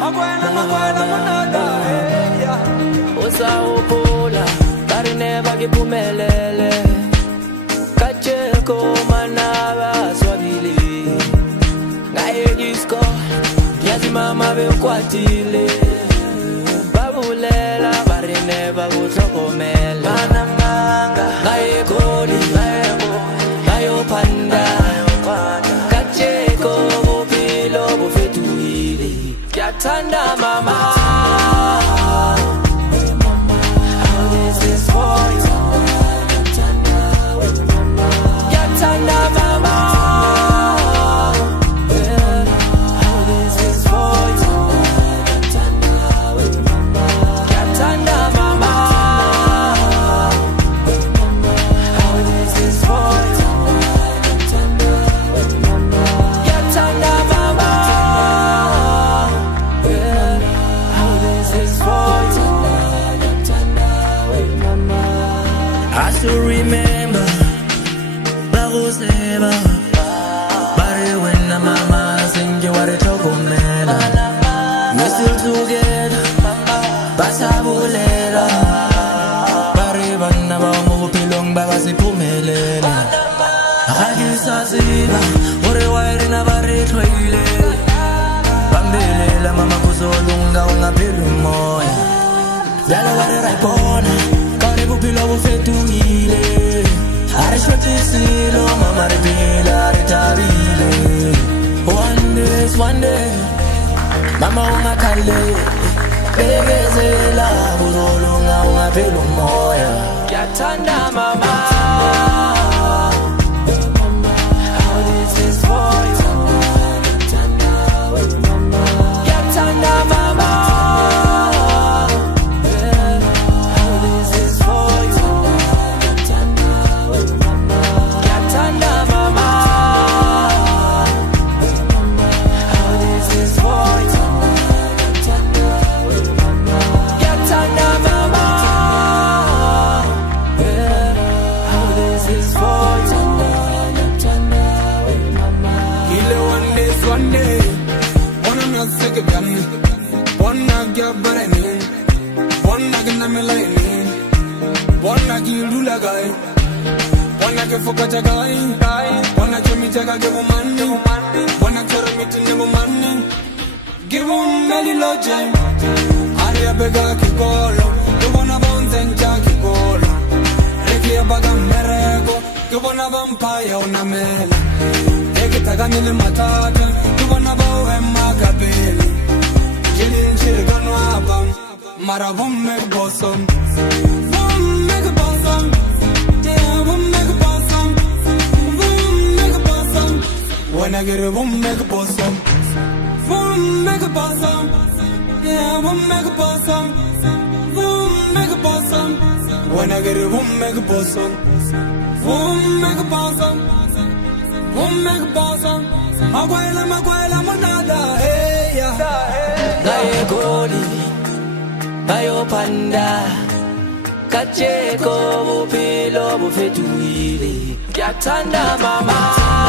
makwela monada Usawuphula bari never ngiphumelele Kacheko manaba swabile Ngaye iskole yazi mama bekwatile Babulela bari never kuhlokomela Manamanga ngaye goli ngayo panda Kacheko buphilo bufetuile Kyathanda mama I still remember Baguseba Bari when the mama sing you what a chocomela We're still together Basabulera Bari vanna bamu pilong bagasi pumelela Akisasiba Ore wairi na bari twile Bambelela mama kuzolunga unga pilu moya Yala wari raipona Bupilo bufetuile Arishwatisilo mama ripila ritabile One day Mama ungakale Begezela Buzolunga ungapelu moya Kyathanda mama How this is for you Kyathanda mama One day, wanna not sick of them. One not get burning, one not gonna me lying, one not get rula guy, one not get fuck a guy, one not get me take a give money, one not get me to never money, give him belly lodging. Aria bega kikolo, you wanna bounce and jacky bolo, Ricky a bagam merego, you wanna vampire on a mela. Taganile matata, you wanna bow and magabeli. Jilin chilgan wabam, Maravum make bosom. Boom make a bosom, yeah, boom make a bosom. Boom make a bosom. When I get a boom make a bosom. Boom make a bosom, yeah, boom make a bosom. Boom make a bosom. When I get a boom make a bosom. Boom make a bosom. Make a bosom, makwela monada, hey ya. Ngaye goli, ngayo panda, Kacheko bupilo bufetuile, Kyathanda mama.